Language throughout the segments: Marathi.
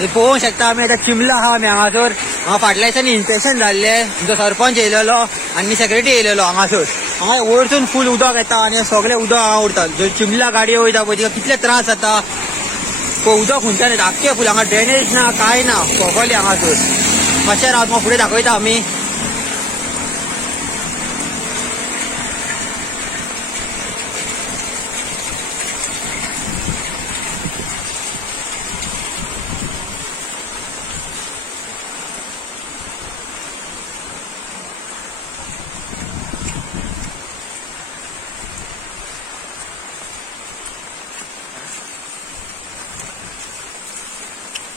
ते पळोवंक शकता आमी आतां चिमला आहा आमी हांगासर. हांगा फाटल्या दिसांनी इन्स्पेक्शन जाल्ले, जो सरपंच येयलेलो आनी सेक्रेटरी येयलेलो हांगासर. हांगा वयरसून फूल उदक येता आनी सगळे उदक हांगा उरता. जो चिमला गाडी वयता पळय तिका कितले त्रास जाता. पळय उदक खुंच्यान येता आख्खे फूल. हांगा ड्रेनेज ना काय ना, सोगले हांगासर. मातशें राव तुका फुडें दाखयता आमी.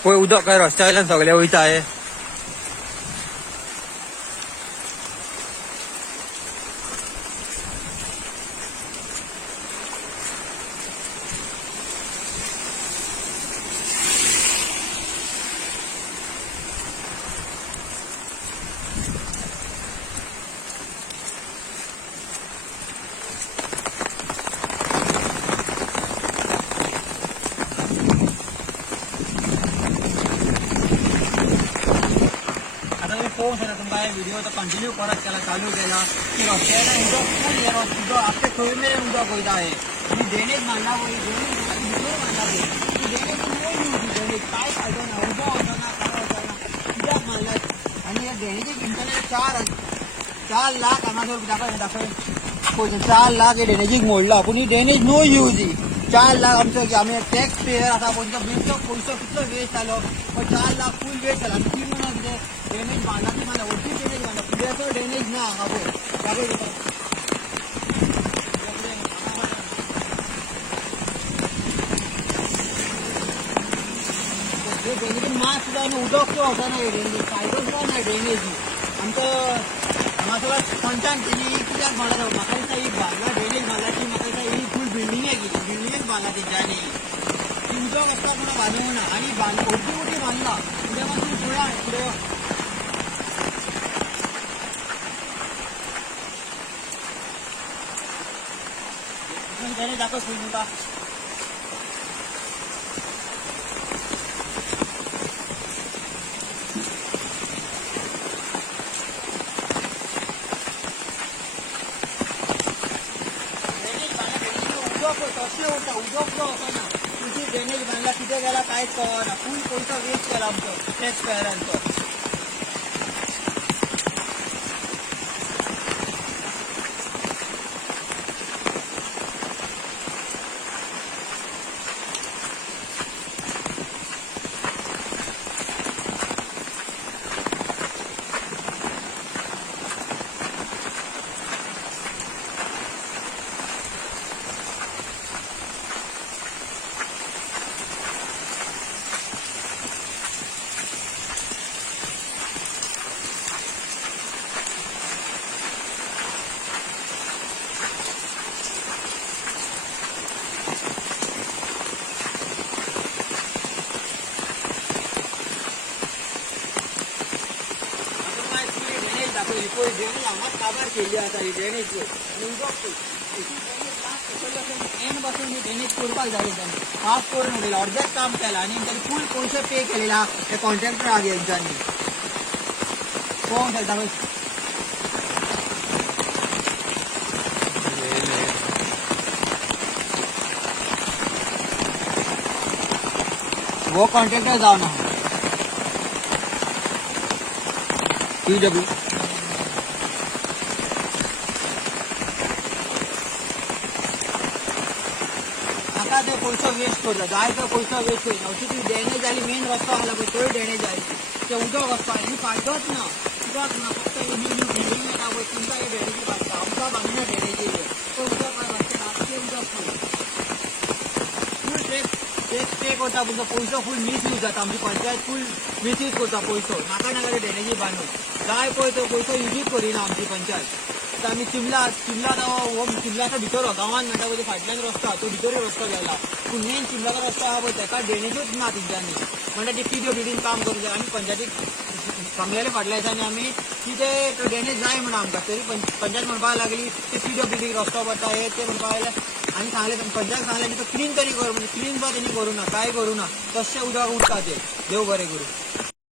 पळय उदक काय रस्त्या वयल्यान सगळे वयता हे. तुमका व्हिडिओ तो कंटिन्यू परत केला, चालू केला की रस्त्याला उदक फुल हे उदक आपले खंय मेरेन उदक वयता आहे. आणि ड्रेनेज मांडला पळय, ड्रेनेज मांडला पळय, ड्रेनेज ड्रेनेज काय फायदो ना, उदक वचना काय वचना, कित्याक मारला. आणि या ड्रेनेजीक इंटरनेट 4 लाख हांगासर दाखय 4 लाख हे ड्रेनेजीक मोडला. पूण ही ड्रेनेज नो यूज ही 4 लाख आमचो की आमी टॅक्स पेयर आसा पळय, बिलचो पयसो कितलो वेस्ट जालो. 4 लाख फूल वेस्ट जाला. आनी ती म्हणून कितें ड्रेनेज बांदला ती बांदला, व्हडली ड्रेनेज बांदला, फुड्याचो ड्रेनेज ना हांगा पळय. दाखय तुका ड्रेनेजीन मात सुद्दां आनी उदक सुद्दां वचना. हे ड्रेनेज फायदो सुद्दां ना ड्रेनेजी. आमचो हांगासर पंचायत केली कित्याक बांदला म्हाका दिसता ही बांदला ड्रेनेज बांदला ती म्हाका दिसता ही फूल बिल्डिंगे गेली, बिल्डिंगेच बांदला तेंच्यांनी. ती उदक आसता कोणा बांदूंक ना. आनी व्हडली मोठी बांदला फुडें मातशी फुडें फुडें ड्रेनेज दाखय फूल तुमका. तसले उरता उदक सुद्दां वचना. तुजी ड्रेनेज बांदला कितें गेला कांयच कळना. फूल पयसो वेस्ट केला आमचो टॅक्स पेयरांचो. ड्रेनेज हांगाच काबार केल्ली आसा ही ड्रेनेज. उदक एंड पासून ही ड्रेनेज करपाक जाय तेंच्यांनी. हाफ करून उडयला, अर्धेच काम केलां आनी तेंच्यांनी फूल पयशे पे केलेला त्या कॉन्ट्रॅक्टराक हेंच्यांनी. पळोवंक शकता पळय वो कॉन्ट्रॅक्टर जावन आहा PW. नाका ते पयसो वेस्ट करता, जाय तो पयसो वेस्ट करता. अशी ती ड्रेनेज जाली, मेन रस्तो आसला पळय तोय ड्रेनेज जाली. ते उदक वचपा आनी फायदोच ना, उदक ना. फक्त न्यू न्यू बिल्डींग येता पळय तुमकां हे ड्रेनेजी बांदता. आमकां बांदिना ड्रेनेजी तो उदक रस्ते रातचे उदक फूल टॅक्स पे करता. तुमचो पयसो फूल मिसयूज जाता. आमची पंचायत फूल मिसयूज करता पयसो. नाका नाका ड्रेनेजी बांदून जाय पळय तो पयसो युजूच करिना आमची पंचायत. आतां आमी चिमला हो चिमलाच्या भितर गांवांत म्हणटा पळय फाटल्यान रस्तो आहा तो भितर रस्तो गेला. पूण मेन चिमलाचो रस्तो आहा पळय तेका ड्रेनेजूच ना तेंच्यांनी. म्हणटा ती PWDन काम करूंक जाय. आनी पंचायतीक सांगलेले फाटल्या दिसांनी आमी की ते ड्रेनेज जाय म्हणून आमकां. तरी पंचायत म्हणपाक लागली ते PWDक रस्तो पडटा हे ते म्हणपाक लागले आणि सांगले पंचायत सांगले की तो क्लीन तरी कर म्हणजे क्लीन बा त्यांनी करू ना काय करू ना तसे उदक उरता ते देव बरे करू